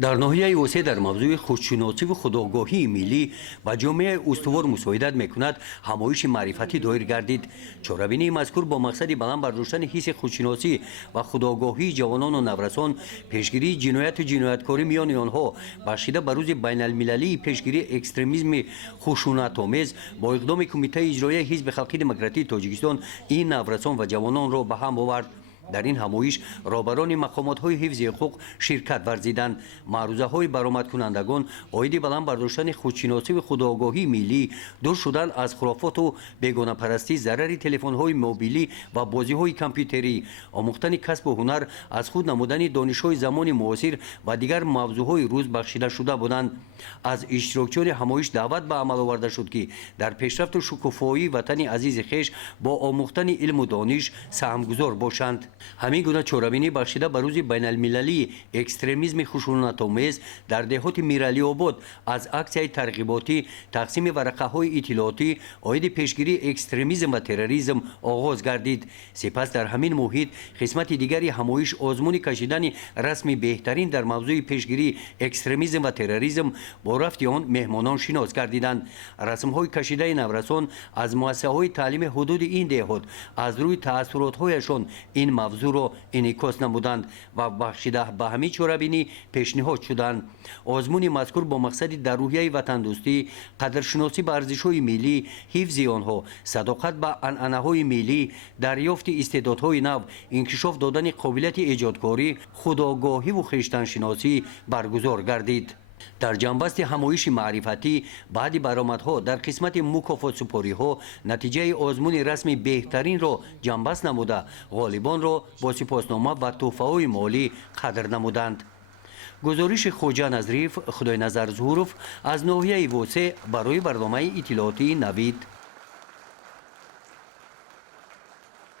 در ناحیه وسیع در موضوع خودشناسی و خودآگاهی ملی و جامعه استوار مساعدت میکند همایش معرفتی دایر گردید. چاره‌بینی مذکور با مقصد بلند برداشتن حس خودشناسی و خودآگاهی جوانان و نورسان، پیشگیری جنایت و جنایتکاری میان آنها بخشیده به روز بین المللی پیشگیری اکستریمیسم خشونت‌آمیز با اقدام کمیته اجرایی حزب خلقی دموکراتیک تاجیکستان این نورسان و جوانان را به هم آورد. در این همایش رهبران مقامات‌های حفظ حقوق شرکت ورزیدند. معروضه‌های برآمد کنندگان عاید بلند برداشتن خودشناسی و خودآگاهی ملی، دور شدن از خرافات و بیگانه پرستی، ضرر تلفن‌های موبیلی و بازی‌های کامپیوتری، آموختن کسب و هنر، از خود نمودن دانش‌های زمان معاصر و دیگر موضوع‌های روز بخشیده شده بودند. از اشتراکچیان همایش دعوت به عمل آورده شد که در پیشرفت و شکوفایی وطن عزیز خویش با آموختن علم و دانش سهمگزار باشند. همین گونه چاره‌بینی بخشیده به روز بین المللی اکستریمیسم خشونت‌آمیز در دهات میرعلی آباد از اکسیای ترغیباتی تقسیم ورقه‌های اطلاعاتی عاید پیشگیری اکستریمیسم و تروریسم آغاز گردید. سپس در همین محیط قسمت دیگری همایش آزمون کشیدن رسم بهترین در موضوع پیشگیری اکستریمیسم و تروریسم با رفت آن مهمانان شناس گردیدند. رسم‌های کشیده نورسان از مؤسسه‌های تعلیم حدود این دهات از روی تأثیرات‌هایشان این موضوع را انعکاس نمودند و بخشیده به همین چاره‌بینی پیشنهاد شدند. آزمون مذکور با مقصد در روحیه وطن دوستی، قدرشناسی به ارزش‌های ملی، حفظ آنها، صداقت به عنعنه‌های ملی، دریافت استعدادهای نو، انکشاف دادن قابلیت ایجادکاری، خودآگاهی و خویشتن‌شناسی برگزار گردید. در جنبست همایش معرفتی بعد برآمدها در قسمت مکافات سپاری‌ها نتیجه آزمون رسمی بهترین را جنبست نموده غالبان را با سپاسنامه و تحفه‌های مالی قدر نمودند. گزارش خوجا نظریف خدای نظر ظهورов از ناحیه وسع برای برنامه اطلاعاتی نوید.